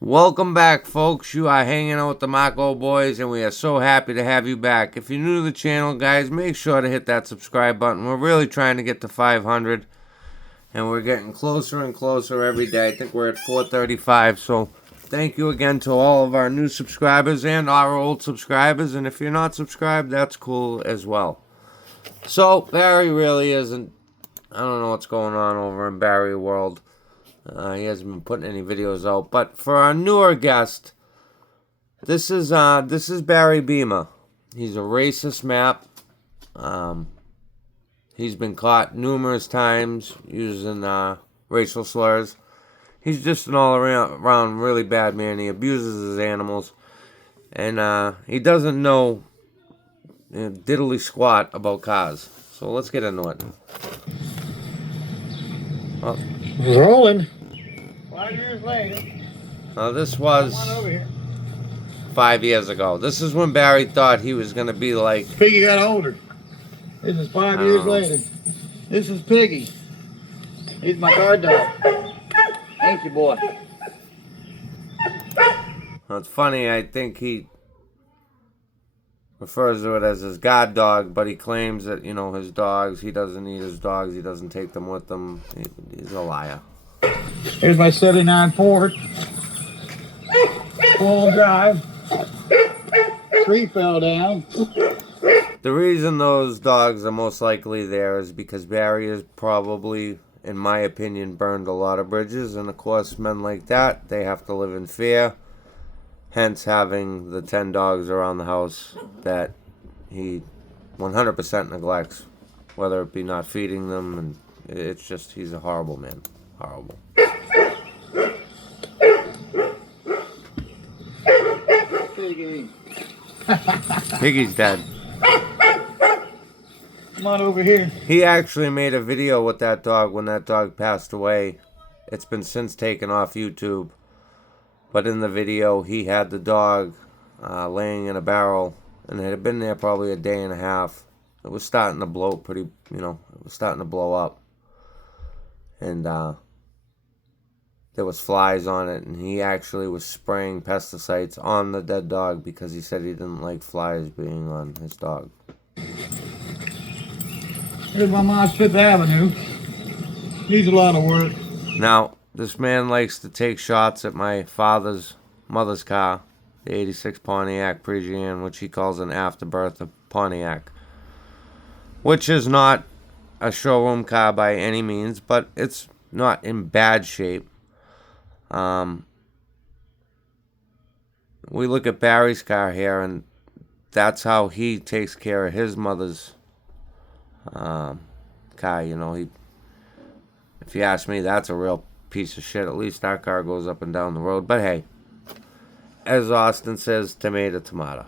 Welcome back, folks. You are hanging out with the Mako Boys, and we are so happy to have you back. If you're new to the channel, guys, make sure to hit that subscribe button. We're really trying to get to 500, and we're getting closer and closer every day. I think we're at 435, so thank you again to all of our new subscribers and our old subscribers, and if you're not subscribed, that's cool as well. So, Barry really isn't, I don't know what's going on over in Barry World. He hasn't been putting any videos out. But for our newer guest, this is Barry Beamer. He's a racist map. He's been caught numerous times using racial slurs. He's just an all-around really bad man. He abuses his animals. And he doesn't know diddly squat about cars. So let's get into it. Oh. Rolling. 5 years later. Now this was 5 years ago. This is when Barry thought he was going to be like... Piggy got older. This is 5 years later. This is Piggy. He's my guard dog. Thank you, boy. Well, it's funny, I think he refers to it as his guard dog, but he claims that, you know, his dogs, he doesn't eat his dogs, he doesn't take them with him. He's a liar. Here's my 79 Ford. Full drive. Tree fell down. The reason those dogs are most likely there is because Barry has probably, in my opinion, burned a lot of bridges. And of course, men like that, they have to live in fear. Hence having the 10 dogs around the house that he 100% neglects. Whether it be not feeding them, and it's just, he's a horrible man. Horrible. Piggy. Piggy's dead. Come on over here. He actually made a video with that dog when that dog passed away. It's been since taken off YouTube. But in the video, he had the dog laying in a barrel, and it had been there probably a day and a half. It was starting to blow pretty, it was starting to blow up. And there was flies on it, and he actually was spraying pesticides on the dead dog because he said he didn't like flies being on his dog. Here's my mom's Fifth Avenue. Needs a lot of work. Now, this man likes to take shots at my mother's car, the 86 Pontiac Parisienne, which he calls an afterbirth of Pontiac, which is not a showroom car by any means, but it's not in bad shape. We look at Barry's car here, and that's how he takes care of his mother's car. If you ask me, that's a real piece of shit. At least our car goes up and down the road. But hey, as Austin says, tomato, tomato.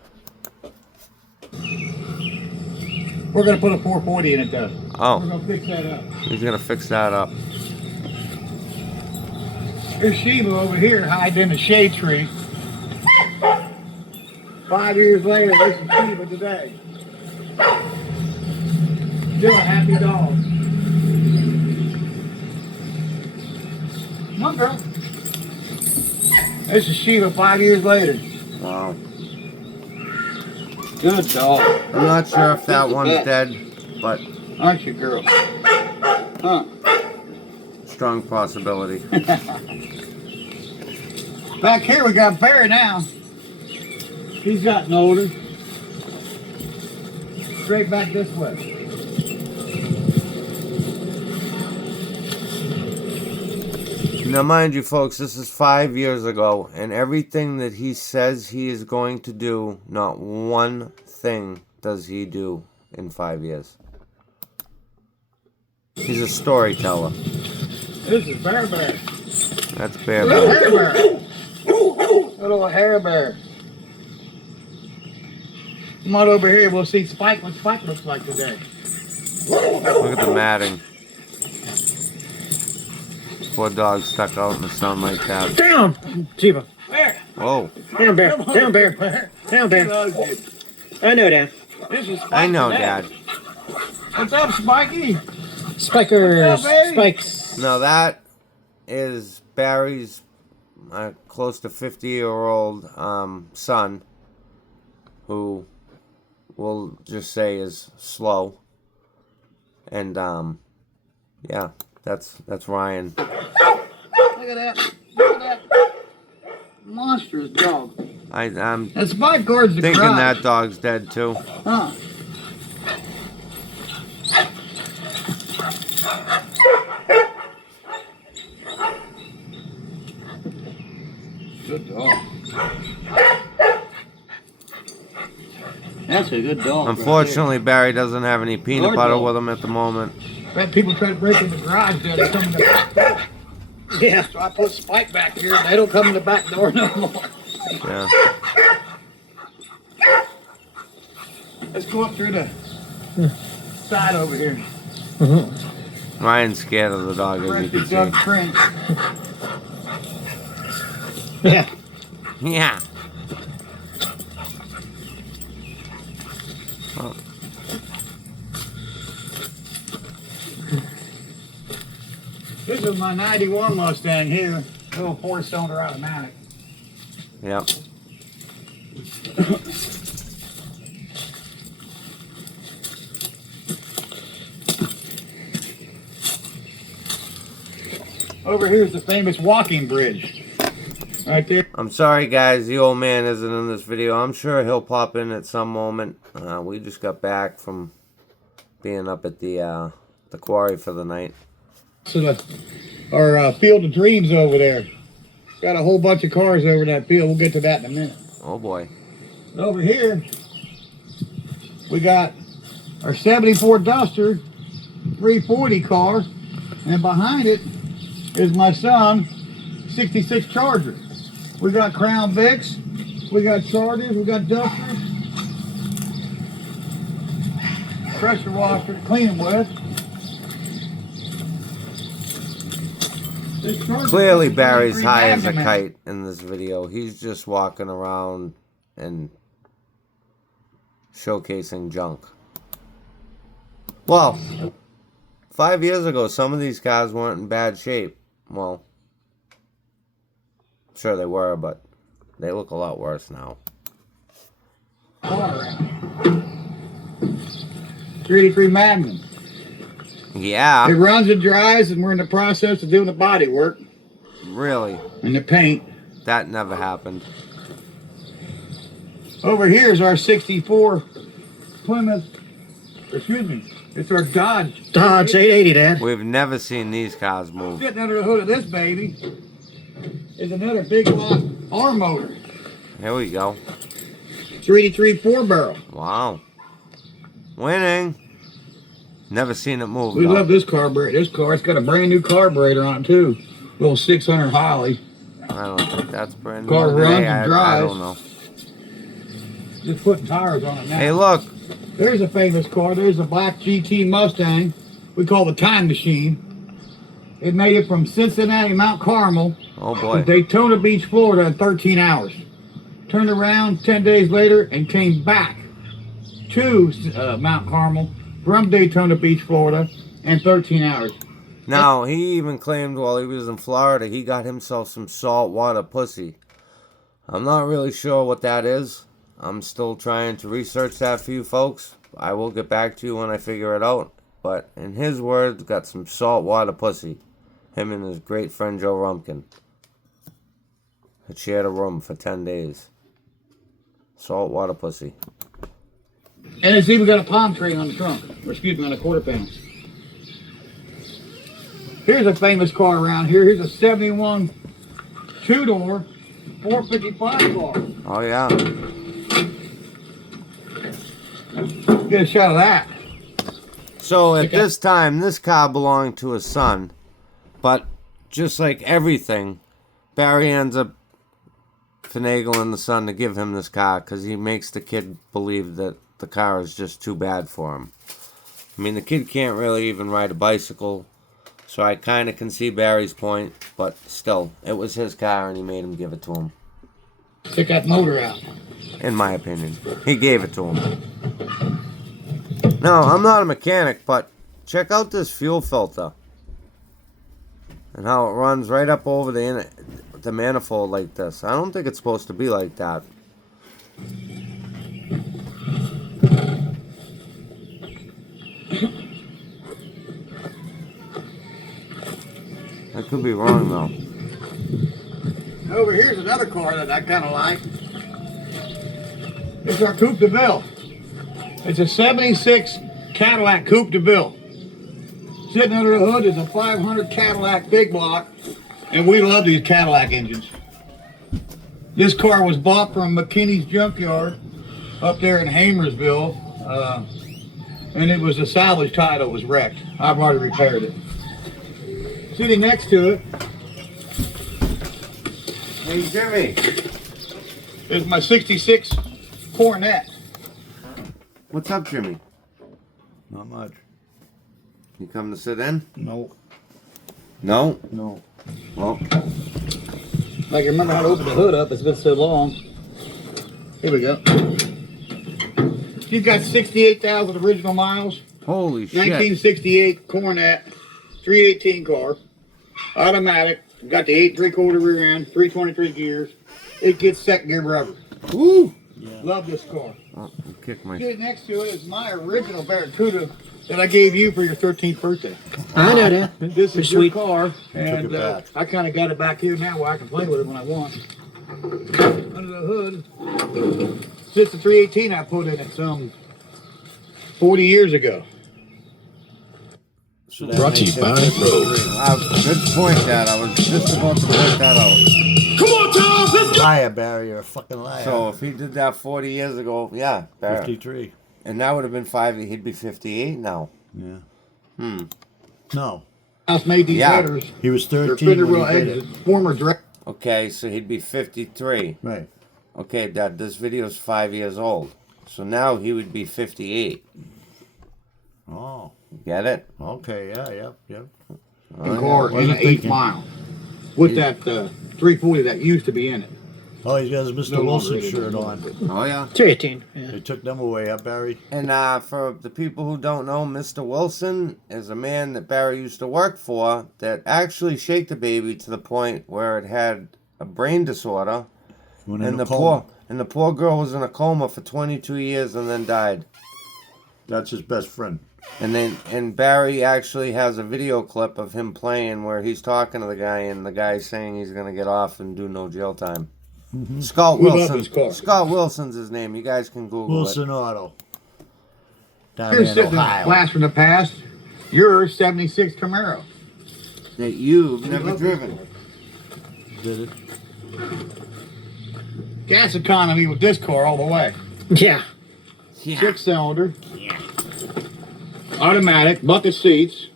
We're going to put a 440 in it, though. Oh. We're going to fix that up. He's going to fix that up. Here's Sheba over here hiding in a shade tree. 5 years later, this is Sheba today. Still a happy dog. Come on, girl. This is Sheba 5 years later. Wow. Good dog. I'm not sure if that one's dead, but... Aren't you, girl? Huh? Strong possibility. Back here we got Barry now. He's gotten older. Straight back this way. Now, mind you, folks, this is 5 years ago, and everything that he says he is going to do, not one thing does he do in 5 years. He's a storyteller. This is Bear Bear. That's Bear Little Bear. hair bear. Little hair bear. Come on over here. We'll see Spike. What Spike looks like today. Look at the matting. Poor dog stuck out in the sun like that. Down, Sheba. Whoa. Down, Bear. Down, Bear. Down, Bear. I know, Dad. This is Spike I know, today. Dad. What's up, Spiky? Spikers, What's up, baby? spikes. Now that is Barry's a close to 50-year-old son who we'll just say is slow. And yeah, that's Ryan. Look at that. Look at that monstrous dog. I'm That's my guard's the thinking garage. that dog's dead too. Huh. Good dog. That's a good dog. Unfortunately, Barry doesn't have any peanut Guard butter dog. with him at the moment. Had people try to break in the garage there. They come in the back door. Yeah, so I put Spike back here. They don't come in the back door no more. Yeah. Let's go up through the side over here. Ryan's scared of the dog, as you Rescue can Doug see. French. Yeah. Yeah. Oh, This is my 91 Mustang here. Little 4-cylinder automatic. yep. Over here is the famous walking bridge. Right there. I'm sorry, guys. The old man isn't in this video. I'm sure he'll pop in at some moment. We just got back from being up at the quarry for the night. So our Field of Dreams over there. Got a whole bunch of cars over that field. We'll get to that in a minute. Oh boy. Over here, we got our 74 Duster 340 car, and behind it is my son 66 Charger. We got Crown Vics, we got Chargers, we got Dusters, pressure washer to clean them with. This Charger Clearly, is Barry's 23 high as a Magnum. kite in this video. He's just walking around and showcasing junk. Well, 5 years ago, some of these cars weren't in bad shape. Well, sure they were, but they look a lot worse now. 383 Magnum. Yeah, It runs and dries, and we're in the process of doing the body work really. and the paint. That never happened. Over here is our 64 Plymouth, excuse me, it's our Dodge. Dodge 880, Dad. We've never seen these cars move. Sitting under the hood of this baby is another big block R motor. Here we go. 383 4-barrel. Wow. Winning. Never seen it move. We though. love this carburetor. This car, it's got a brand new carburetor on it too. Little 600 Holly. I don't think that's brand new. Car runs Hey, and I drives. don't know. Just putting tires on it now. Hey, look. There's a famous car. There's a black GT Mustang. We call the Time Machine. It made it from Cincinnati, Mount Carmel, Oh to boy. Daytona Beach, Florida in 13 hours. Turned around 10 days later and came back to Mount Carmel from Daytona Beach, Florida in 13 hours. Now, he even claimed while he was in Florida, he got himself some saltwater pussy. I'm not really sure what that is. I'm still trying to research that for you folks. I will get back to you when I figure it out. But in his words, got some saltwater pussy. Him and his great friend Joe Rumpkin had shared a room for 10 days. Saltwater pussy. And it's even got a palm tree on the trunk, or excuse me, on the quarter panel. Here's a famous car around here. Here's a 71 two-door 455 car. Oh yeah. Get a shot of that. So at Okay. this time, this car belonged to his son. But just like everything, Barry ends up finagling the son to give him this car because he makes the kid believe that the car is just too bad for him. I mean, the kid can't really even ride a bicycle, so I kind of can see Barry's point, but still, it was his car and he made him give it to him, Stick that motor out. in my opinion. He gave it to him. Now, I'm not a mechanic, but check out this fuel filter and how it runs right up over the the manifold like this. I don't think it's supposed to be like that. I could be wrong though. Over here's another car that I kind of like. It's our Coupe de Ville. It's a 76 Cadillac Coupe de Ville. Sitting under the hood is a 500 Cadillac big block, and we love these Cadillac engines. This car was bought from McKinney's Junkyard up there in Hamersville, and it was a salvage title. It was wrecked. I've already repaired it. Sitting next to it Hey Jimmy, is my 66 Coronet. what's up, Jimmy? Not much. You come to sit in? No. No. No. Well, I can remember how to open the hood up. It's been so long. Here we go. You've got 68,000 original miles. holy shit! 1968 Coronet, 318 car, automatic. Got the 8 3/4 rear end, 323 gears. It gets second gear rubber. Woo! Yeah. Love this car. Oh, I'll kick my. Sitting next to it is my original Barracuda that I gave you for your 13th birthday. I know that. This is your Sweet. car, and I kind of got it back here now where I can play with it when I want. Under the hood sits the 318 I put in it some 40 years ago. Brought to you by Rogue. Good point, Dad. I was just about to point that out. Come on, Charles, let's go! Liar, Barry, you're a fucking liar. So if he did that 40 years ago, yeah, Barrett. 53. And that would have been 5. He'd be 58 now. Yeah. No. House made these Yeah. headers. He was They're 13 fitted when real he did exit. it. Former direct. Okay, so he'd be 53. Right. Okay, Dad, this video's 5 years old. So now he would be 58. Oh. Get it? Okay, yep. car in Wasn't an 8 thinking. mile with that 340 that used to be in it. Oh, he got his Mr. No Wilson longer shirt rated. on. Oh, yeah. 318. Yeah. They took them away, huh, Barry? And for the people who don't know, Mr. Wilson is a man that Barry used to work for that actually shaked the baby to the point where it had a brain disorder. Went in And a the coma. poor girl was in a coma for 22 years and then died. That's his best friend. And Barry actually has a video clip of him playing where he's talking to the guy and the guy's saying he's gonna get off and do no jail time. Scott We love Wilson. this car. Scott Wilson's his name. You guys can Google Wilson Auto. Down Here's there in sitting in a Ohio. blast from the past. Your 76 Camaro. it. That you've We never love this driven. car. Did it? Gas economy with this car all the way. Yeah. 6-cylinder. Automatic, bucket seats.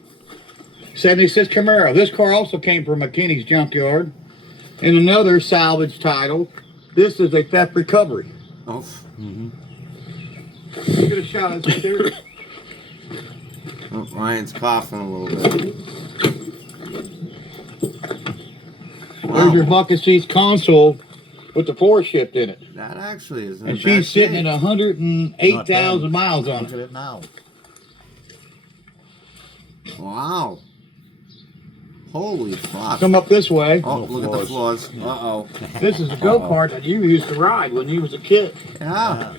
76 Camaro. This car also came from McKinney's Junkyard. And another salvage title. This is a theft recovery. Oh, Get a shot of this there. oh, Ryan's coughing a little bit. There's your bucket seats console with the floor shift in it. That actually isn't. And a bad she's sitting shape. at 108,000 miles on Look it. at it now. Wow. Holy fuck. Come up this way. Oh, look at the floors. Uh-oh. This is a go-kart that you used to ride when you was a kid. Yeah.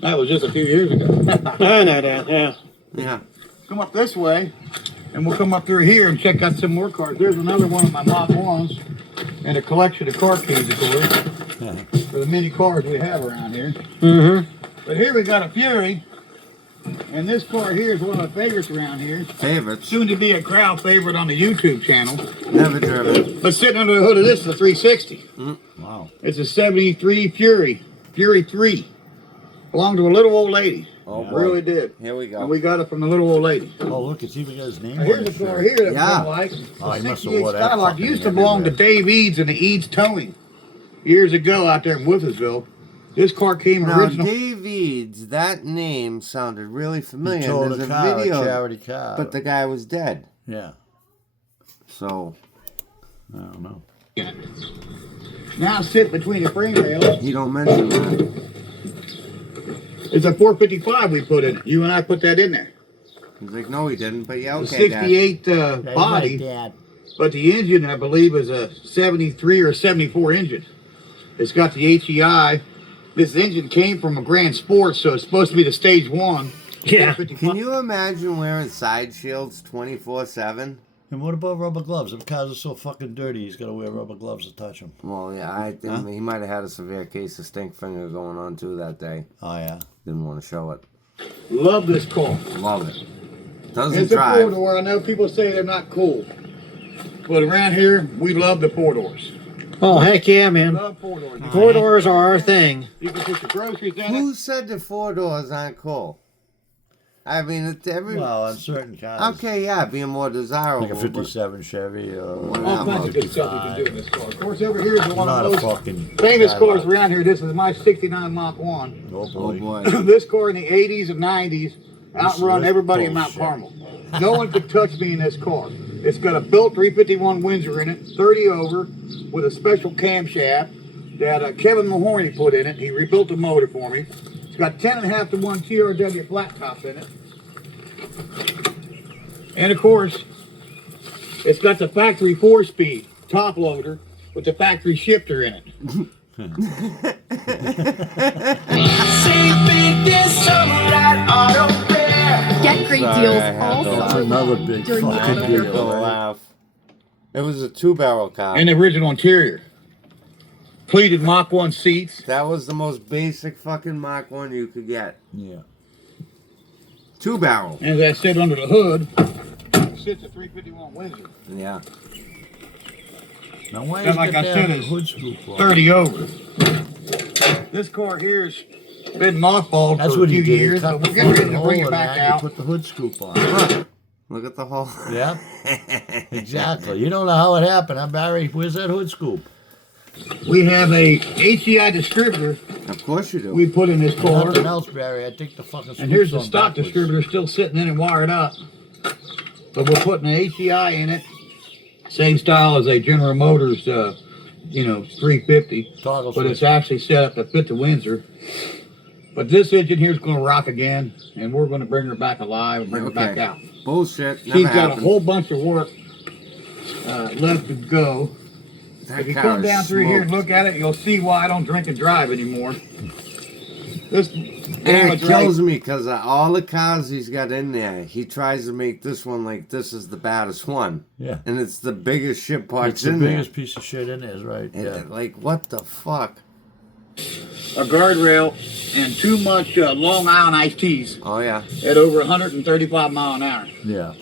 That was just a few years ago. I know that, yeah. Yeah. Come up this way, and we'll come up through here and check out some more cars. There's another one of my Mod 1s and a collection of car keys, of course, for the many cars we have around here. Mm-hmm. But here we got a Fury, and this car here is one of my favorites around here. Favorites. Soon to be a crowd favorite on the YouTube channel. Never driven. But sitting under the hood of this is a 360. Wow. It's a 73 Fury 3. Belonged to a little old lady. Oh, It boy. really did. Here we And go. we got it from the little old lady. Oh, look, it's even got his name Now, on here's it. a car here that Yeah. I like. Oh, he The must have 68 wore that Skylark fucking used to belong to everywhere. Dave Eads and the Eads Towing years ago out there in Withersville. This car came Now, original. Dave Eads, that name sounded really He familiar. towed There's a a car, video, a charity car. but the guy was dead. Yeah. So, I don't know. Now sit between the frame rails. he don't mention that. It's a 455 we put in it. You and I put that in there. He's like, no, he didn't, but yeah, The okay, Dad. 68 Yeah, body. Dad. but the engine, I believe, is a 73 or 74 engine. It's got the HEI. This engine came from a Grand Sport, so it's supposed to be the stage 1. Yeah. Can you imagine wearing side shields 24/7? And what about rubber gloves? Them cars are so fucking dirty, he's got to wear rubber gloves to touch them. Well, yeah, I think he might have had a severe case of stink finger going on too that day. Oh, yeah. Didn't want to show it. Love this car. Love it. Doesn't It's a drive. 4-door. I know people say they're not cool, but around here, we love the 4-doors. Oh, heck yeah, man. Love 4-doors. 4-doors are our thing. You can put your groceries down Who said the 4 doors aren't cool? I mean, it's every. Well, on certain cars. Okay, yeah, being more desirable. Like a 57 Chevy or all kinds of good stuff you can do in this car. Of course, over here is one not of a the most fucking famous guy cars lot. around here. This is my 69 Mach 1. Oh, Oh boy. boy. This car in the 80s and 90s outrun This is everybody in Mount bullshit. Carmel. No one could touch me in this car. It's got a built 351 Windsor in it, 30 over, with a special camshaft that Kevin Mahorny put in it. He rebuilt the motor for me. It's got 10.5 to 1 TRW flat tops in it. And of course, it's got the factory 4-speed top loader with the factory shifter in it. Get great Sorry, deals I had all to summer laugh. Another long big during the fucking Auto deal. Fair. Go laugh. It was a 2-barrel car. And the original interior. Pleated Mach 1 seats. That was the most basic fucking Mach 1 you could get. Yeah. 2-barrel. And as I said, under the hood sits a 351 Windsor. Yeah. Now, why And is like that I damn said, it's hood scoop on? 30 over. This car here has been mothballed That's for a what few he did. He years, cut but the we're getting ready fucking to bring hole it in back that and out. put the hood scoop on. Look at the hole. Yeah, exactly. You don't know how it happened, huh, Barry? Where's that hood scoop? We have a HEI distributor Of course you do. we put in this car. Nothing else, Barry. I think the fucking And here's the scoop's on stock backwards. distributor still sitting in and wired up. But we're putting an HEI in it. Same style as a General Motors, 350. Toggle But it's switch. actually set up to fit the Windsor. But this engine here is going to rock again, and we're going to bring her back alive and bring her back Okay. out. Bullshit. Never She's got happened. a whole bunch of work left to go. That If you car come is down through here and smoked. look at it, you'll see why I don't drink and drive anymore. This And it damage kills right, me because all the cars he's got in there, he tries to make this one like this is the baddest one. Yeah. And it's the biggest shit parts It's the in biggest piece of shit in there, is right? there. Yeah. And, like, what the fuck? a guardrail, and too much Long Island iced teas Oh, yeah. at over 135 mile an hour. Yeah.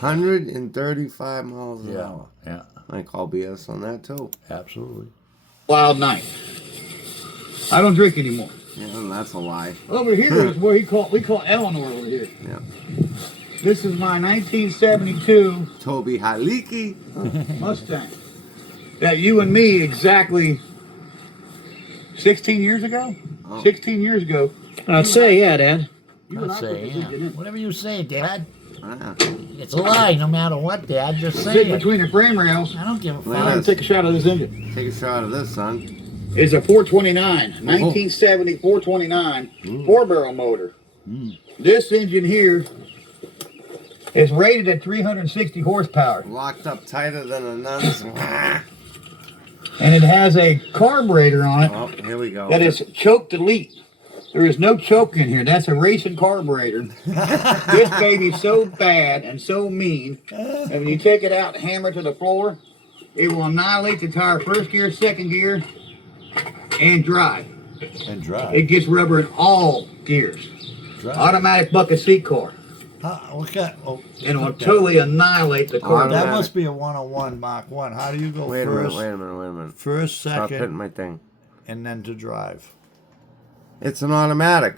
135 miles an Yeah. hour. Yeah. I call BS on that, too. Absolutely. Wild night. I don't drink anymore. Yeah, that's a lie. Over here is where we call Eleanor over here. Yeah. This is my 1972 Toby Haliki. Mustang that you and me exactly 16 years ago? Oh. 16 years ago. I'd say, yeah, Dad. You and I'd I say, put this yeah. engine in. Whatever you say, Dad. Ah, It's a lie, no matter what, Dad. Just say Sit it. between the frame rails. I don't give a Look at fuck. this. Take a shot of this engine. take a shot of this, son. It's a 429, 1970 429 4-barrel motor. This engine here is rated at 360 horsepower, Locked up tighter than a nun's. and it has a carburetor on it Oh, here we go. that is choke delete. There is no choke in here. That's a racing carburetor. This baby's so bad and so mean, and when you take it out and hammer it to the floor, it will annihilate the tire first gear, second gear, and drive. And drive. It gets rubber in all gears. Drive. Automatic bucket seat car. Okay. Oh, And it will okay. totally annihilate the car. Automatic. That must be a 101 Mach 1. How do you go Wait a minute, first, wait a minute, wait a minute. first, Stop hitting second, my thing. and then to drive? It's an automatic.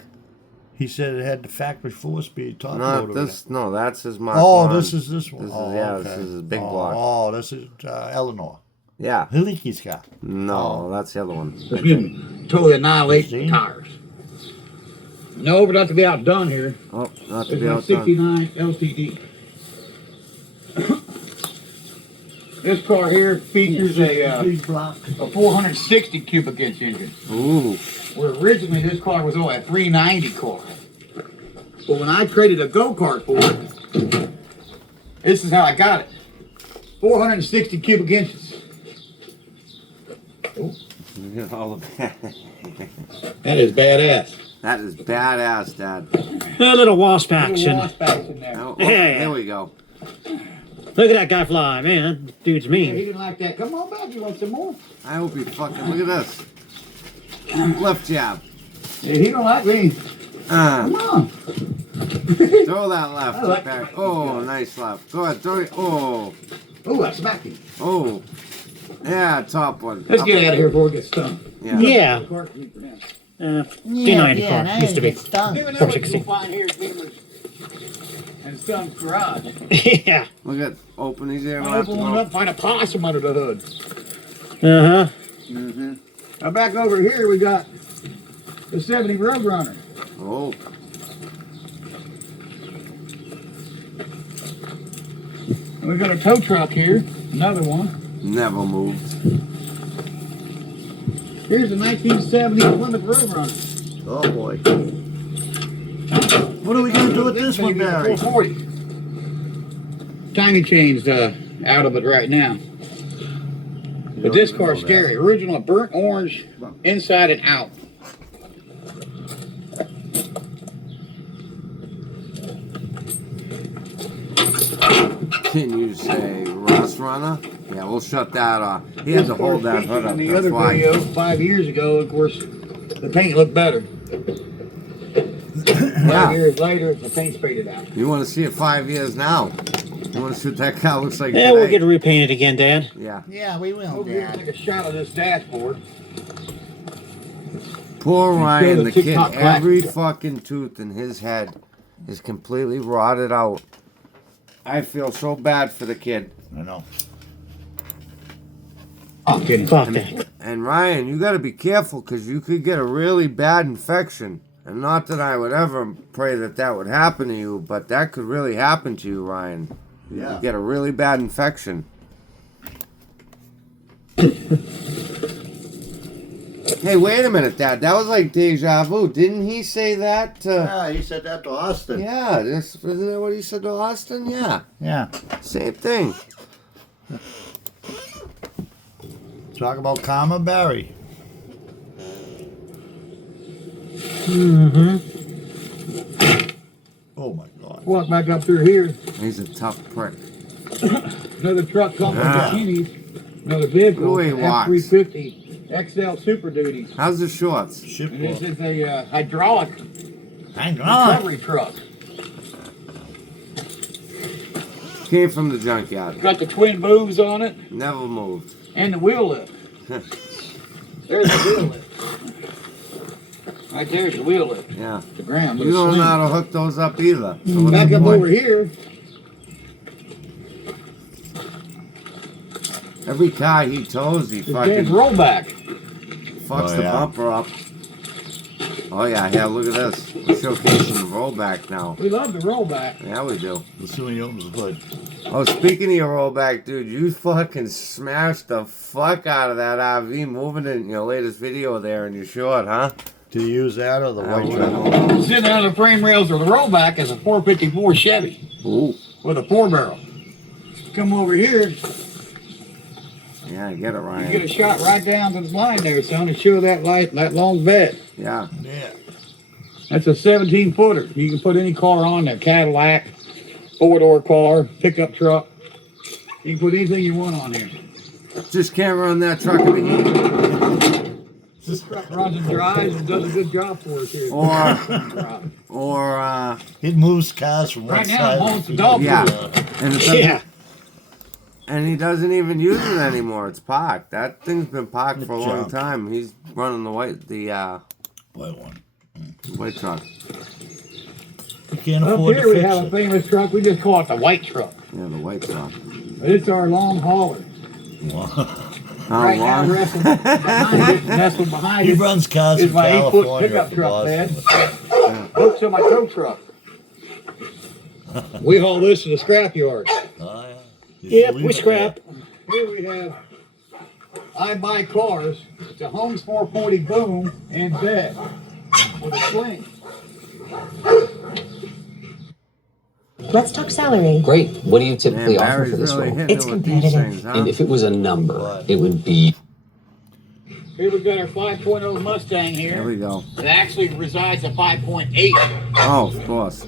He said it had the factory 4-speed top Not loader in it. this. No, that's his Mach Oh, 1. this is this one. This is- oh, yeah, okay. this is his big oh, block. Oh, this is Eleanor. Yeah. Hiliki's car. No, that's the other one. It's going to totally annihilate the See? tires. No, but not to be outdone here. Oh, not to It's be my outdone. 69 LTD. This car here features a Big block. 460 cubic inch engine. Ooh. Where originally this car was only a 390 car. But when I traded a go-kart for it, this is how I got it. 460 cubic inches. Look at all of that. That is badass. That is badass, Dad. A little wasp Little action. wasp action in there. Oh, Yeah. there we go. Look at that guy fly, man. That dude's Yeah, he mean. didn't like that. Come on back, you want some more? I hope he fucking look at this. Left jab. Yeah, he don't like me. Come on. Throw that left. I like Barry. it. Oh, nice left. Go ahead, throw it. Oh, Oh, I smacked him. oh. Yeah, top one. Let's Up. get out of here before we get stung. Yeah. Yeah. Carton for now. D90 car. Used to be. Never know what 460. you'll find here at Beamer's and Stum's garage. Yeah. Look at open these here I'll left. open one up, find a possum under the hood. Uh-huh. Mm-hmm. Now back over here, we got the 70 Roadrunner. Oh, And we got a tow truck here, another one. never moved. Here's a 1970 Plymouth Roadrunner. Oh boy. What are we gonna do with this one, Baby's a Barry? 440. Timing changed out of it right now. But this car's scary. Original burnt orange, inside and out. Can you say Rust Runner? Yeah, we'll shut that off. He had to hold that hood up. In the That's other why. video 5 years ago, of course, the paint looked better. 5 Yeah. years later, the paint's faded out. You want to see it 5 years now? You want to see what that car looks like Yeah, we'll today? get it repainted again, Dad. Yeah. Yeah, we will, Over here, take a shot of this dashboard. Poor Ryan, the the kid, TikTok every classic. fucking tooth in his head is completely rotted out. I feel so bad for the kid. I know. I'm kidding. Fuck that. And Ryan, you got to be careful because you could get a really bad infection. And not that I would ever pray that that would happen to you, but that could really happen to you, Ryan. You Yeah. could get a really bad infection. Hey, wait a minute, Dad. That was like deja vu. Didn't he say that? Yeah, he said that to Austin. Yeah, isn't that what he said to Austin? Yeah, Yeah. same thing. Talk about Karma Barry. Mm-hmm. Oh my God. Walk back up through here. He's a tough prick. Another truck come from Ah. Bikinis. Another vehicle. Look the way he walks. F350 XL Super Duty. How's the shorts? Ship And this is a hydraulic Hang on. recovery truck. Came from the junkyard. Got the twin booms on it Never moved. and the wheel lift. There's the wheel lift. Right there's the wheel lift. Yeah. The ground. You don't know how to hook those up either. So what's Back the up point? over here. Every car he tows, he The fucking James rollback. fucks Oh, the yeah. bumper up. Oh yeah, yeah, look at this. We're showcasing the rollback now. We love the rollback. Yeah, we do. Let's see when he opens the hood. Oh, speaking of your rollback, dude, you fucking smashed the fuck out of that RV moving it in your latest video there in your short, huh? Do you use that or the I white don't truck? know. Sitting on the frame rails of the rollback is a 454 Chevy Ooh. with a 4-barrel. Come over here, Yeah, get it, you get a Ryan. shot right down to the line there, son, and show that light, that long bed. Yeah. Yeah. That's a 17-footer. You can put any car on there, Cadillac, 4-door car, pickup truck. You can put anything you want on here. Just can't run that truck in the heat. This truck runs and drives and does a good job for us here. Or, It moves cars from one Right now, side. I'm hauling some dog yeah. food. And it doesn't, Yeah. and he doesn't even use it anymore. It's parked. That thing's been parked for a Good long job. time. He's running the white White one. truck. You can't Up afford here to we fix have a it. famous truck. We just call it the white truck. Yeah, the white truck. But it's our long hauler. How Right now, long? wrestling behind it, nestled behind He it. runs cars It's from my 8-foot California pickup up to truck, Dad. Boston. Hooks on my tow truck. We haul this to the scrap yard. Oh, yeah. You Yep, should leave we it scrap. Here we have I Buy Cars. It's a Holmes 440 boom and bed with a swing. Let's talk salary. Great. What do you Man, typically offer Barry's for this really role? hitting It's it with these competitive. things, huh? And if it was a number, it would be. Here we got our 5.0 Mustang There here. we go. It actually resides at 5.8. Oh, of course.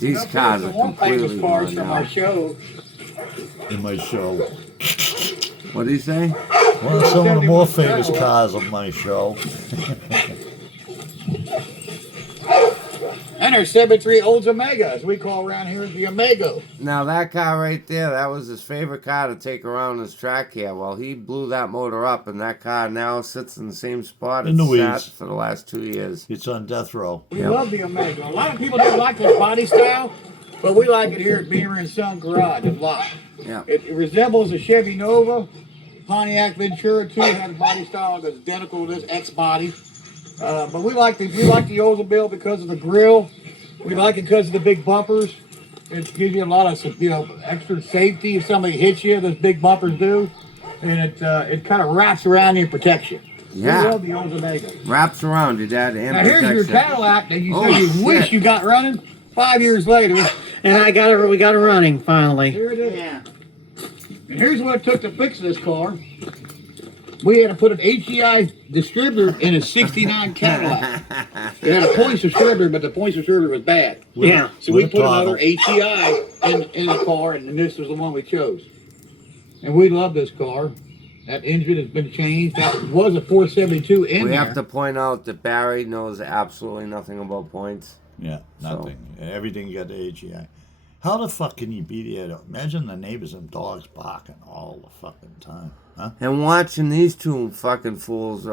These cars are completely cars gone from now. our show. In my show. What did he say? One of some of the more famous cars of my show. And our 73 Olds Omega, as we call around here, the Omega. Now that car right there, that was his favorite car to take around his track here. Well, he blew that motor up, and that car now sits in the same spot In the it's sat weeds. for the last 2 years. It's on death row. We Yep. love the Omega. A lot of people don't like this body style, but we like it here at Beamer and Son Garage a lot. Yeah. It resembles a Chevy Nova. Pontiac Ventura too has a body style that's identical to this X body. But we like the Oldsmobile because of the grill. We like it because of the big bumpers. It gives you a lot of extra safety if somebody hits you. Those big bumpers do, and it kind of wraps around you and protects you. Yeah. We love the Oldsmobile. Wraps around your dad and Now here's your protects you. Cadillac that you Oh, said you shit. wish you got running. 5 years later, And we got it running finally. here it is. And here's what it took to fix this car. We had to put an HEI distributor in a '69 Cadillac. It had a points distributor, but the points distributor was bad. Yeah. So we With a put another toggle. HEI in the car, and this was the one we chose. And we love this car. That engine has been changed. That was a 472 in We there. have to point out that Barry knows absolutely nothing about points. Yeah, nothing. Everything you got the AGI. How the fuck can you be there? Imagine the neighbors and dogs barking all the fucking time. Huh? And watching these two fucking fools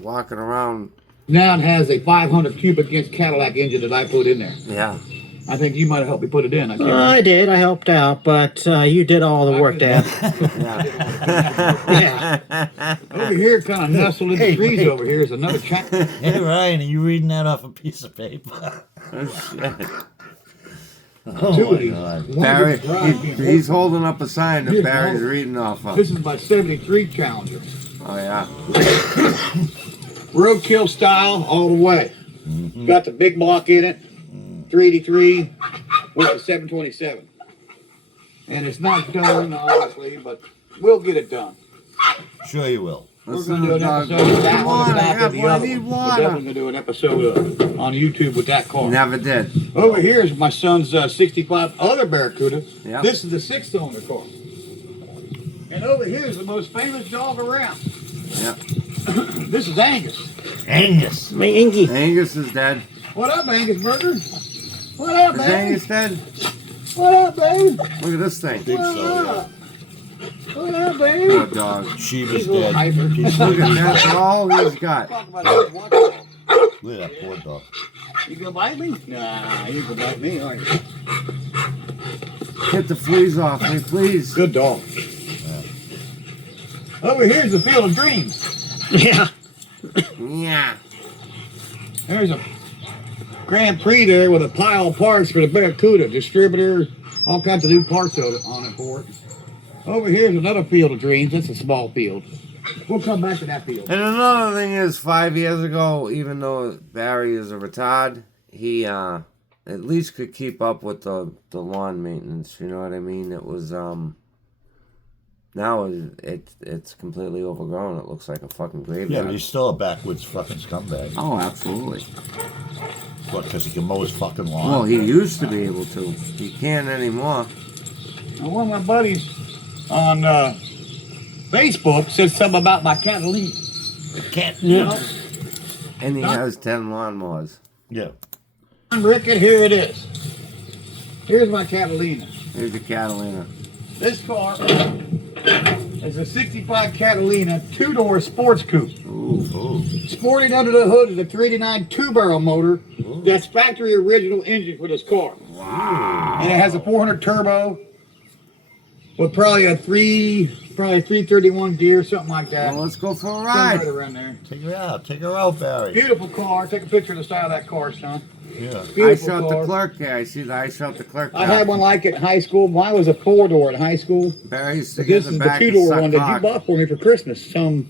walking around. Now it has a 500 cubic inch Cadillac engine that I put in there. Yeah. I think you might have helped me put it in. I can't remember. I did. I helped out, but you did all the work, Dad. Yeah. Over here, kind of nestled in the trees over here is another chapter. Hey, Ryan, are you reading that off a piece of paper? Oh, Two my of these. God. One Barry, is dry. he's holding up a sign that Here's Barry's one. reading off of. This is my 73 Challenger. Oh, yeah. Roadkill style all the way. Got the big block in it, 383 with the 727. And it's not done, obviously, but we'll get it done. Sure you will. We're Listen going to do to an the episode dog. of that one. Water, Back yeah, in the boy, I other need one. We're water. definitely going to do an episode on YouTube with that car. Never did. Over here is my son's 65 other Barracuda. Yep. This is the 6-cylinder car. And over here is the most famous dog around. Yep. This is Angus. Angus. My Inky. Angus is dead. What up, Angus Burger? What up, Is babe? Angus dead? What up, babe? Look at this thing. Big What fella. up? What up, Poor babe? dog. She was He's a little dead. hyper. Piece Look of at that. That's all he's got. Talk about that. Watch it. Look at that poor dog. You gonna bite me? Nah, you gonna bite me, aren't you? Get the fleas off me, please. Good dog. Over here's the Field of Dreams. Yeah. Yeah. There's a Grand Prix there with a pile of parts for the Barracuda, distributor, all kinds of new parts on it for it. Over here's another Field of Dreams. It's a small field. We'll come back to that field. And another thing is, 5 years ago, even though Barry is a retard, he at least could keep up with the lawn maintenance. You know what I mean? It was now it's completely overgrown. It looks like a fucking Yeah, graveyard. but he's still a backwoods fucking scumbag. Oh, absolutely. What, because he can mow his fucking lawn? Well, he used to be able to. He can't anymore. Now, one of my buddies on Facebook said something about my Catalina. Can't. You know? And he has 10 lawnmowers. Yeah. Ricket, here it is. Here's my Catalina. Here's the Catalina. This car is a 65 Catalina 2-door sports coupe. Ooh. Sporting under the hood is a 389 2-barrel motor. That's factory original engine for this car. Wow. And it has a 400 turbo with probably a 331 gear, something like that. Well, let's go for a Something ride. right around there. Take her out. Take her out, Barry. Beautiful car. Take a picture of the side of that car, son. Yeah. I Beautiful shot car. the clerk. Yeah, I see that. I shot the clerk. I had one like it in high school. Mine was a 4-door in high school. Barry used to But get this in is the the back and 2-door suck one that you cock. bought for me for Christmas some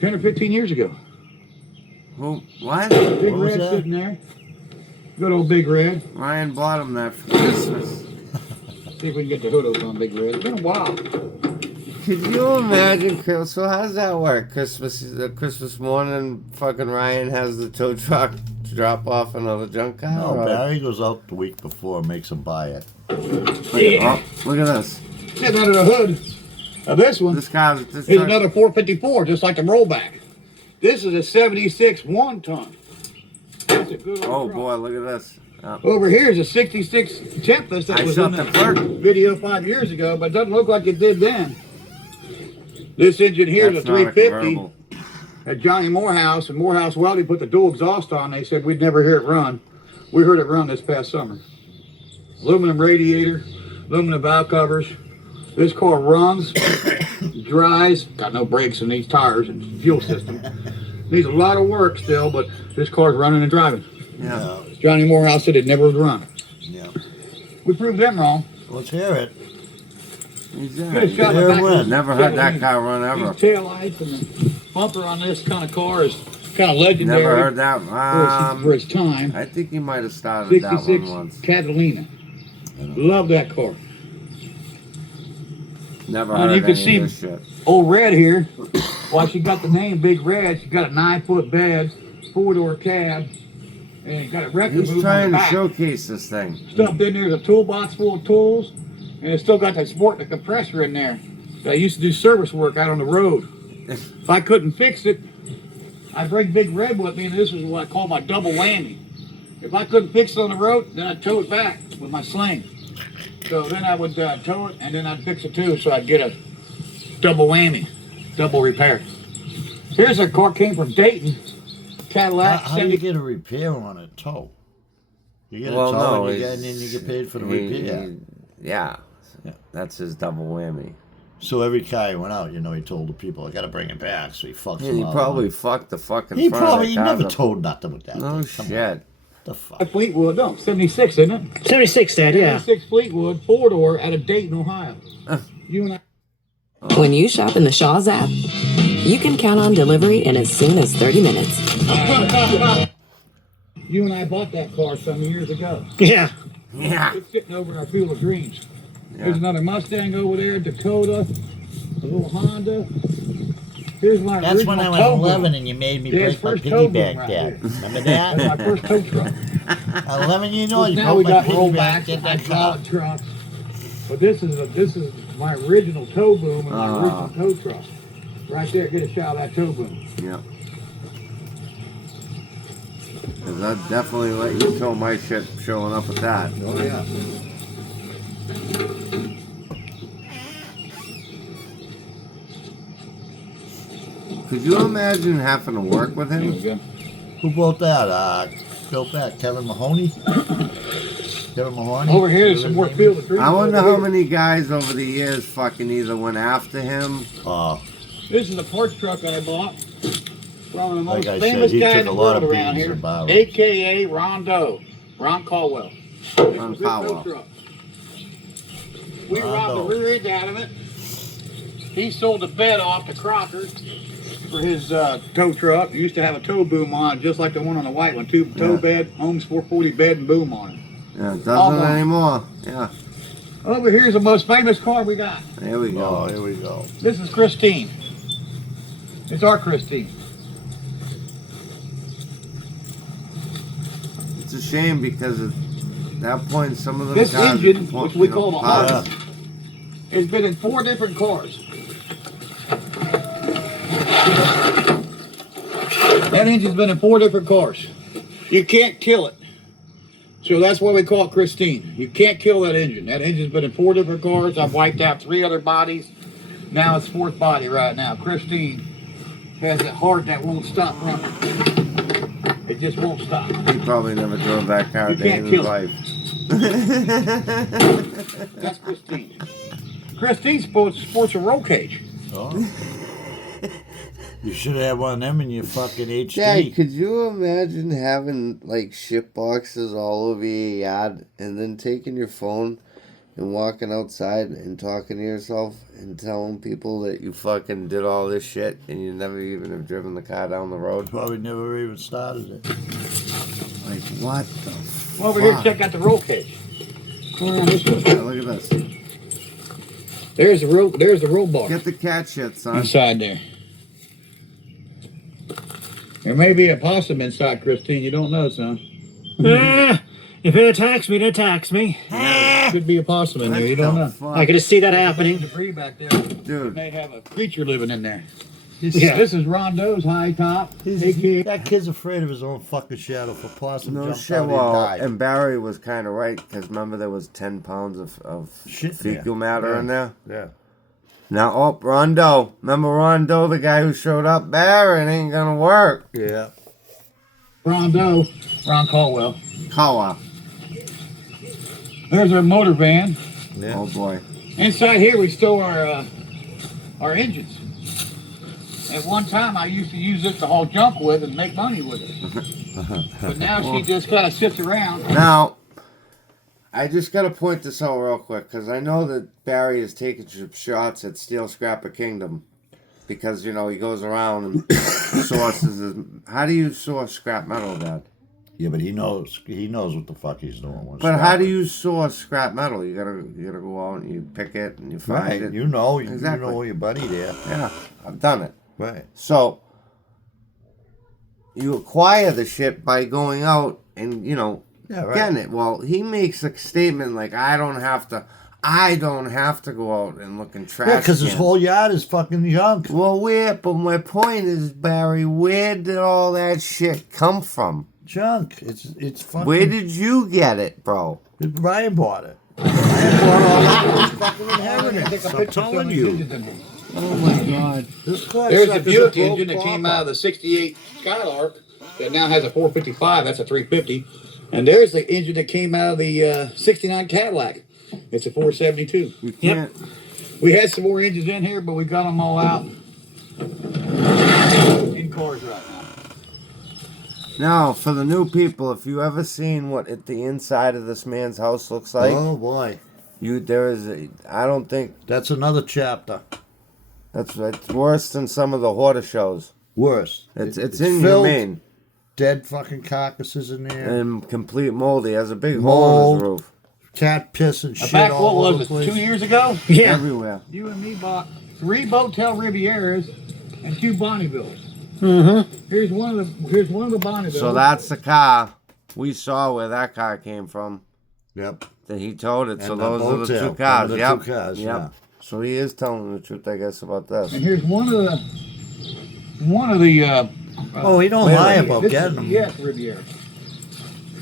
10 or 15 years ago. Who? What? Big What was Red that? sitting there. Good old Big Red. Ryan bought him that for Christmas. See if we can get the hood open on Big Red. It's been a while. Could you imagine, Chris? So how does that work? Christmas morning, fucking Ryan has the tow truck to drop off another junk car? No, or- Barry goes out the week before and makes him buy it. Oh, look at this. Sitting under the hood of this one This guy's this is truck- another 454, just like the rollback. This is a 76 1-ton. That's a good old Oh truck. boy, look at this. Oh. Over here is a 66 Tempest that I was shot in the the clerk. video 5 years ago, but it doesn't look like it did then. This engine here is a That's not a 350 convertible. at Johnny Morehouse, and Morehouse Welding put the dual exhaust on. They said we'd never hear it run. We heard it run this past summer. Aluminum radiator, aluminum valve covers. This car runs, dries, got no brakes in these tires and fuel system. Needs a lot of work still, but this car's running and driving. Yeah. Johnny Morehouse said it never would run. Yeah. We proved them wrong. Let's hear it. Exactly. Shot There the back went. of the Never heard that Catalina. car run ever. These tail lights and the bumper on this kind of car is kind of legendary Never heard that. for its time. I think he might have started that one 66 once. Catalina. Love that car. Never And heard you can any see- of this shit. Old Red here, why she got the name Big Red, she got a 9-foot bed, 4-door cab, and got a record He's move on trying the to back. showcase this thing. Stuffed in there's a toolbox full of tools, and it's still got that sport and the compressor in there. I used to do service work out on the road. If I couldn't fix it, I'd bring Big Red with me, and this is what I call my double whammy. If I couldn't fix it on the road, then I'd tow it back with my sling. So then I would tow it, and then I'd fix it too, so I'd get a double whammy, double repair. Here's a car came from Dayton, Cadillac. How do you get a repair on a tow? You get Well, a tow no, and it's- then you get paid for the he- repair. Yeah. Yeah. That's his double whammy. So every car he went out, you know, he told the people, I got to bring it back. So he fucks Yeah, them he all probably up. fucked the fucking He front probably of he the car never up. towed nothing with that. No thing. Come on. shit. The fuck? A Fleetwood, no, 76, isn't it? 76, Dad, yeah. 76 Fleetwood, 4-door out of Dayton, Ohio. You and When you shop in the Shaw's app, you can count on delivery in as soon as 30 minutes. You and I bought that car some years ago. Yeah. Yeah. It's sitting over in our field of dreams. Yeah. There's another Mustang over there, Dakota, a little Honda. Here's my That's when I original was tow 11 boom. and you made me Yeah, break it's my first piggy tow boom bank, right Dad. here. Remember That's my that? first tow truck. 11, you know, you Now broke we my got piggy rollbacks bank in and that car. hydraulic trucks. But this is my original tow boom and my Ah. original tow truck. Right there, get a shot of that tow boom. Yeah. Cause I'd definitely let you tow my shit showing up with that. Oh yeah. Could you imagine having to work with There we him? go. Who built that? Built that? Kevin Mahoney? Kevin Mahoney? Over here, there's some more field of dreams. I wonder over how here. many guys over the years fucking either went after him. This is a parts truck I bought from the most Like I said, famous he guy took in the a lot world of around beatings here, in Byron. AKA Rondo, Ron Caldwell. Ron This is a big tow Caldwell. truck. We Rondo. robbed the rear end out of it. He sold the bed off to Crocker for his tow truck. He used to have a tow boom on it, just like the one on the white one. Tow Yeah. bed, Holmes 440 bed and boom on it. Yeah, it All doesn't gone. anymore. Yeah. Over here's the most famous car we got. There we go. Oh, here we go. This is Christine. It's our Christine. It's a shame because at that point some of them This cars engine, are, which we call the parts. Harvest, has been in 4 different cars. That engine's been in 4 different cars. You can't kill it. So that's why we call it Christine. You can't kill that engine. That engine's been in 4 different cars. I've wiped out 3 other bodies. Now it's 4th body right now. Christine has a heart that won't stop running. It just won't stop. He probably never drove that car a You day can't in his kill life. That's Christine. Christine sports a roll cage. Oh. You should have one of them in your fucking HD. Dad, could you imagine having like shit boxes all over your yard and then taking your phone and walking outside and talking to yourself and telling people that you fucking did all this shit and you never even have driven the car down the road? Probably never even started it. Like, what the Come over here and check out the roll cage. Come around this way. Yeah, look at this. There's the roll bar. Get the cat shit, son. Inside there. There may be a possum inside, Christine. You don't know, son. If it attacks me, it attacks me. Could be a possum in there. You don't know. Fuck? I could just see that happening. Debris back there. Dude. May have a creature living in there. Yeah. This is Rondo's high top. Hey, kid. That kid's afraid of his own fucking shadow. For possum No jumped shit, out, he well, died. and Barry was kind of right, because remember there was 10 pounds of Shit fecal there. matter in there? Yeah. Now, oh, Rondo. Remember Rondo, the guy who showed up? Barry, it ain't gonna work. Yeah. Rondo. Ron Caldwell. Kawa. There's our motor van. Yeah. Oh, boy. Inside here we store our engines. At one time I used to use this to haul junk with and make money with it. But now she just kind of sits around. Now, I just got to point this out real quick, because I know that Barry is taking some shots at Steel Scrapper Kingdom, because, you know, he goes around and sources his... How do you source scrap metal, Dad? Yeah, but he knows what the fuck he's doing. But how do you source scrap metal? You gotta go out and you pick it and you find Right, it. you know Exactly. your buddy there. Yeah, I've done it. Right. So, you acquire the shit by going out and, you know, Yeah, right. getting it. Well, he makes a statement like, I don't have to go out and look in trash Yeah, because his cans." whole yard is fucking junk. Well, but my point is, Barry, where did all that shit come from? Junk. It's fucking. Where did you get it, bro? Brian bought it. Brian bought all that fucking inheritance. I'm telling you. Oh my God. This car There's the sucker's Buick a engine that came out of the 68 Skylark that now has a 455. That's a 350. And there's the engine that came out of the 69 Cadillac. It's a 472. You can't. We had some more engines in here, but we got them all out in cars right now. Now, for the new people, if you ever seen what the inside of this man's house looks like, Oh boy, I don't think that's another chapter. it's worse than some of the hoarder shows. Worse. It's filled, inhumane dead fucking carcasses in there. and complete mold. He has a big hole in his roof Cat piss and shit Back, what all over was the it, place. 2 years ago? Yeah. everywhere. You and me bought 3 Boattail Rivieras and 2 Bonnevilles. Mm-hmm. Here's one of the Bonnevilles. So that's the car. We saw where that car came from. Yep. That he told it. So And the those are the Boattail, two cars. one of the Yep. two cars, Yep. yeah. So he is telling the truth, I guess, about this. And here's one of the Oh, he don't Wait, lie wait, about this getting is, them. yes, Riviera.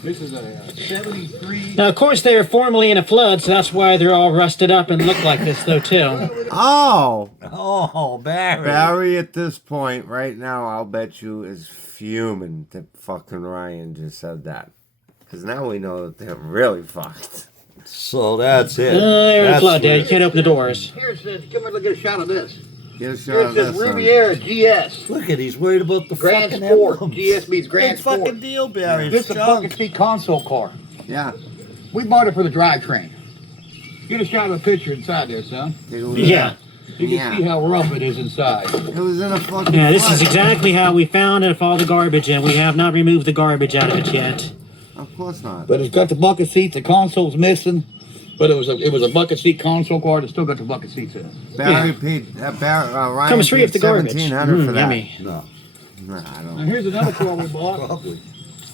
This is a 73. Now, of course, they were formerly in a flood, so that's why they're all rusted up and look like this, though, too. Oh! Oh, Barry. Barry, at this point, right now, I'll bet you is fuming that fucking Ryan just said that. Because now we know that they're really fucked. So that's it. They're in a That's flood, Dad. where- You can't open the doors. Here it says, come here, look at a shot of this. Get a shot Here it of says this, son. Riviera GS. Look at, he's worried about the Grand fucking Sport. emblems. GS means Grand Big Sport. fucking deal, Barry. This It's is a bucket junk. seat console car. Yeah. We bought it for the drivetrain. Get a shot of a picture inside there, son. It was, Yeah. You can Yeah. see how rough it is inside. It was in a fucking Yeah, this is flood. exactly how we found it, all the garbage, and we have not removed the garbage out of it yet. Of course not. But it's got the bucket seats. The console's missing. But it was a bucket seat console car that still got the bucket seats in it. Barry paid, Ryan Comes free paid of the garbage. $1,700 for that. Yummy. No, Nah, I Now don't. here's another car we bought. probably.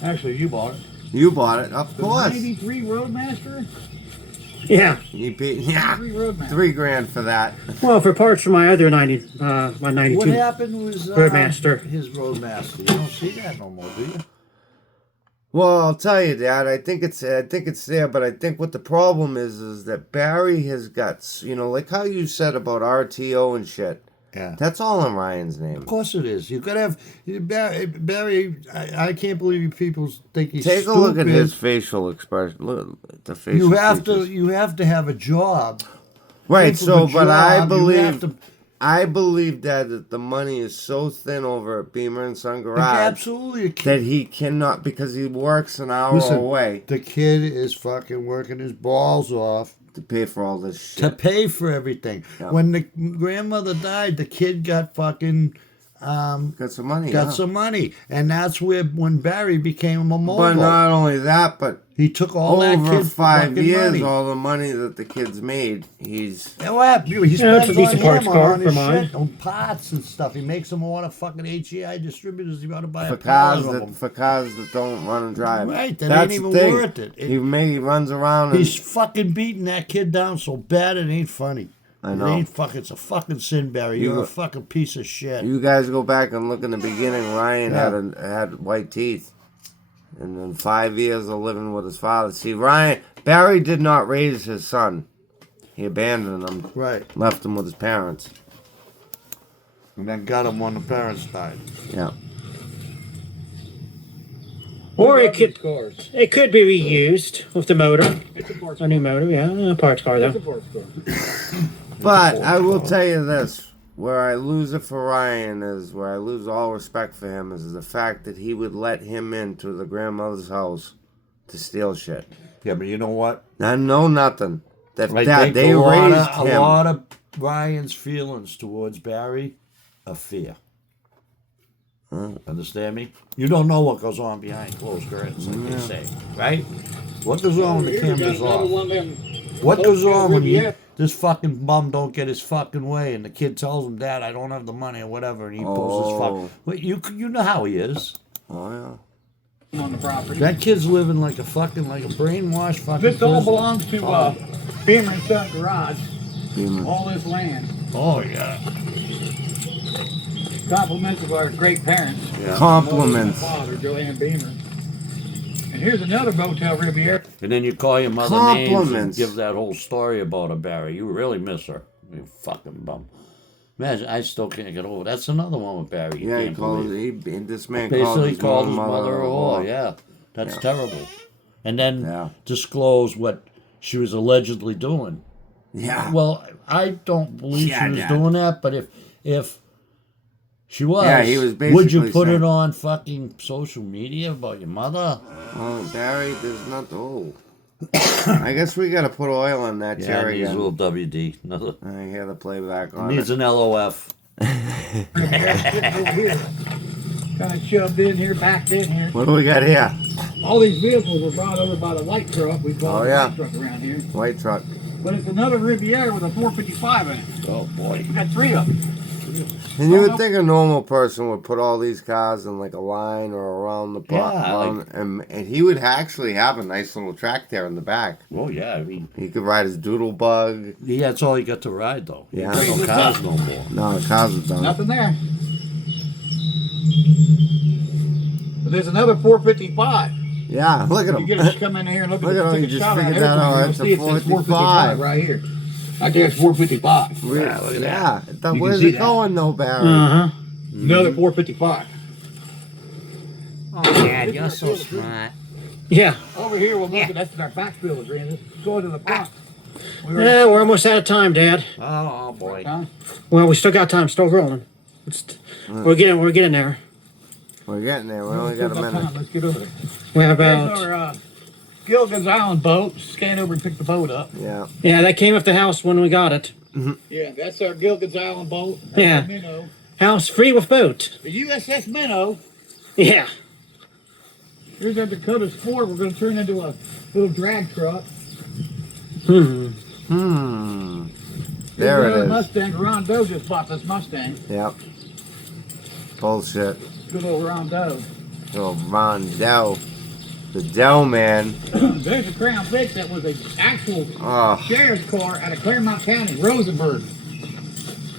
Actually, you bought it. You bought it, of The course. 93 Roadmaster. Yeah. You paid, yeah, 3 Roadmaster. $3,000 for that. Well, for parts for my other 92. What happened was Roadmaster. his Roadmaster. You don't see that no more, do you? Well, I'll tell you, Dad. I think it's there, but I think what the problem is that Barry has got, you know, like how you said about RTO and shit. Yeah. That's all in Ryan's name. Of course it is. You've got to have Barry. I can't believe you people think he's Take stupid. a look at his facial expression. Look at the facial. You have features. to. You have to have a job. Right. Think of So, a but I job, you have believe, to- I believe, Dad, that the money is so thin over at Beamer and Son Garage Absolutely. that he cannot, because he works an hour Listen, away. the kid is fucking working his balls off to pay for all this to shit. pay for everything. Yeah. When the grandmother died, the kid got fucking Got some money. got yeah. some money, and that's when Barry became a mogul. But not only that, but He took all that over kid's 5 fucking years, money. all the money that the kids made, he's Yeah, what? He Yeah, spends it's a decent on parts him car on for his mine. shit, on parts and stuff. He makes them all the fucking HEI distributors. You got to buy for a thousand cars of that them. for cars that don't run and drive. Right, that That's ain't the even thing. worth it. He runs around and He's fucking beating that kid down so bad it ain't funny. I It know. ain't fucking. It's a fucking sin, Barry. You're You- a fucking piece of shit. You guys go back and look in the beginning. Ryan Yeah. had white teeth, and then 5 years of living with his father. See, Barry did not raise his son. He abandoned him, Right, left him with his parents. and then got him when the parents died. Yeah, Or We it love could these cars. it could be reused with the motor. It's a parts A new motor, yeah, a parts car It's a though. parts car. but I will tell you this: where I lose it for Ryan is where I lose all respect for him is the fact that he would let him into the grandmother's house to steal shit. Yeah, but you know what? I know nothing. That I that think they a raised lot him. a lot of Ryan's feelings towards Barry are fear. Understand me? You don't know what goes on behind closed curtains, like they say, right? What goes on when the Here we got camera's another off? one of them. What goes on when Riviera. this fucking bum don't get his fucking way, and the kid tells him, "Dad, I don't have the money," or whatever, and he pulls his Oh. fuck. Well, you know how he is. Oh On the property. That kid's living like a brainwashed fucking. This all prisoner. belongs to Beamer and Son Garage. yeah. All this land. Oh yeah. Compliments of our great parents. Compliments. Mother and my father, Joanne Beamer. And here's another Motel Riviera. And then you call your mother names and Compliments. give that whole story about her, Barry. You really miss her. You fucking bum. Imagine, I still can't get over. That's another one with Barry. You Yeah, he can't called. believe. This man Basically called called his mother a whore. Yeah, that's Yeah. terrible. And then Yeah. disclose what she was allegedly doing. Yeah. Well, I don't believe Yeah, she was yeah. doing that, but if she was, Yeah, he was would you basically put saying- it on fucking social media about your mother? Oh, Barry, there's not. Oh. I guess we gotta put oil on that Yeah, chair it needs a again. little WD. Another, I hear the playback it on needs it. an LOF. Kind of shoved in here, backed in here. What do we got here? All these vehicles were brought over by the white truck. We call Oh, it yeah. the white truck around here. White truck. But it's another Riviera with a 455 in it. Oh boy. We got three of them. And you would think a normal person would put all these cars in like a line or around the block, Yeah, and he would actually have a nice little track there in the back. Oh yeah, I mean, He could ride his doodle bug. yeah, that's all he got to ride though. He ain't Yeah. got no cars no more. No, the cars are done. Nothing there. But there's another 455. Yeah, look at You get us to him. come in here and look, Look at at the how you ticket just shot figured out that out. everything. That's a You'll see it says 455. right here. Right there, it's 455. Yeah, look at yeah. You Where's can see it that. going though, Barry? Uh-huh. Another 455. Oh, Dad, you're so smart. Yeah. Over here, we're looking. That's our back spillers, Randy. Go to the front. Yeah, we're almost out of time, Dad. Oh boy. Huh? Well, we still got time. Still rolling. We're getting there. We're getting there. We only got a minute. Let's get over there. We have There's about our Gilligan's Island boat. Scan over and pick the boat up. Yeah. yeah. That came off the house when we got it. Yeah, that's our Gilligan's Island boat. That's Yeah. our Minnow. House free with boat. The USS Minnow. Yeah. Here's our Dakota Sport. We're going to turn into a little drag truck. There Here's it our is. Mustang. Rondo just bought this Mustang. Yep. Bullshit. Good old Rondo. Oh, Rondo. The Dough Man. There's a Crown Vic that was an actual Oh, sheriff's car out of Claremont County, Rosenberg.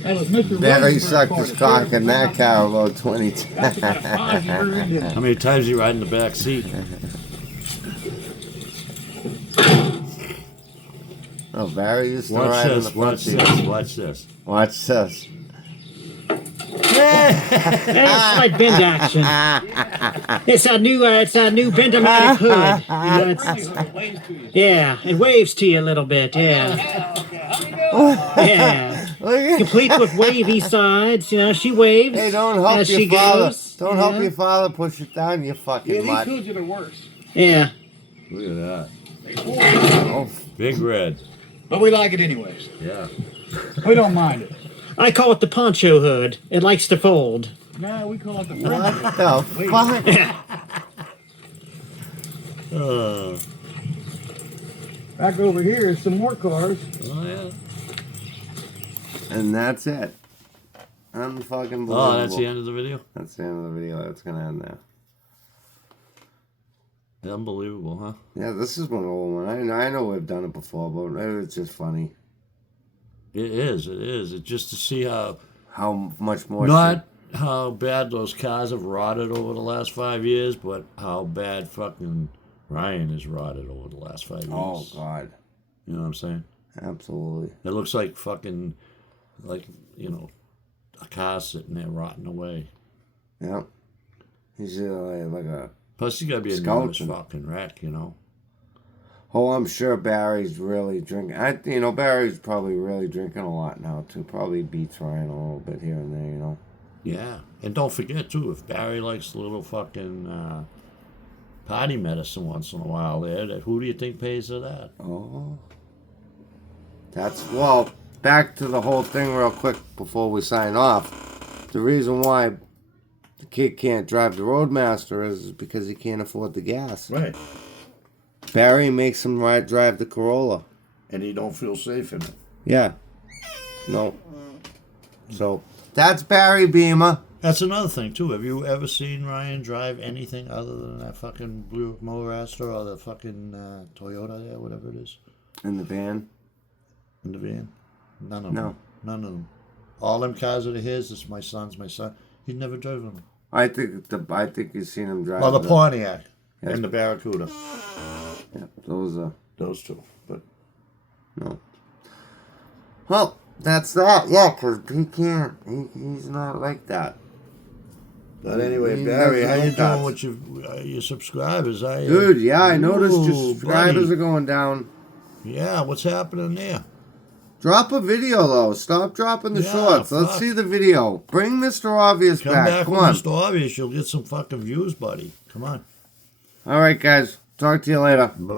That was Mr. Barry Rosenberg's sucked car, his the cock sheriff in of that Claremont car County. about 20 That's about a 5-year engine. How many times you ride in the back seat? Oh, Barry used to Watch ride in the this. front Watch seat. this. Watch this. Watch this. Hey, slight bend action. It's that new Bend-O-Matic hood. Yeah, it waves to you a little bit. Yeah. Yeah. Look at Complete with wavy sides. You know, she waves Hey, don't help as your she father. goes. Don't help your father push it down, you Yeah, fucking these mutt. hoods are the worst. Yeah. Look at that. Oh, Big red. But we like it anyways. Yeah. We don't mind it. I call it the poncho hood. It likes to fold. No, we call it the What the fuck? Back over here is some more cars. Oh, yeah. And that's it. Unfucking believable. Oh, that's the end of the video? That's the end of the video. That's gonna end there. Unbelievable, huh? Yeah, this is one old one. I know we've done it before, but it's just funny It is. It's just to see how much more. not how bad those cars have rotted over the last 5 years, but how bad fucking Ryan has rotted over the last 5 years. Oh God, You know what I'm saying? absolutely. It looks like fucking, like, you know, a car sitting there rotting away. Yeah, he's like a. Plus, he's got to be a nervous Skeleton. fucking wreck, you know? Oh, I'm sure Barry's really drinking. Barry's probably really drinking a lot now too. Probably beats Ryan a little bit here and there. Yeah. And don't forget, too, if Barry likes a little fucking party medicine once in a while there, who do you think pays for that? Oh, back to the whole thing real quick before we sign off. The reason why the kid can't drive the Roadmaster is because he can't afford the gas. Right. Barry makes him drive the Corolla. And he don't feel safe in it. Yeah. No. So, that's Barry Beamer. That's another thing, too. Have you ever seen Ryan drive anything other than that fucking blue Motorastra or the fucking Toyota there, whatever it is? In the van. In the van? None of No. them. None of them. All them cars that are his, it's my son. He's never driven them. I think you've seen him drive. Well, the Pontiac Yes. and the Barracuda. Yeah, those are. Those two. But No. Well, that's that. Yeah, because he can't. He's not like that. But anyway, He Barry, doesn't how you look that. doing with your subscribers? Dude, yeah, I noticed your Ooh, subscribers buddy. are going down. Yeah, what's happening there? Drop a video, though. Stop dropping the Yeah, shorts. Let's fuck. see the video. Bring Mr. Obvious Come back. back Come with on. Mr. Obvious, you'll get some fucking views, buddy. Come on. All right, guys. Talk to you later. Bye-bye.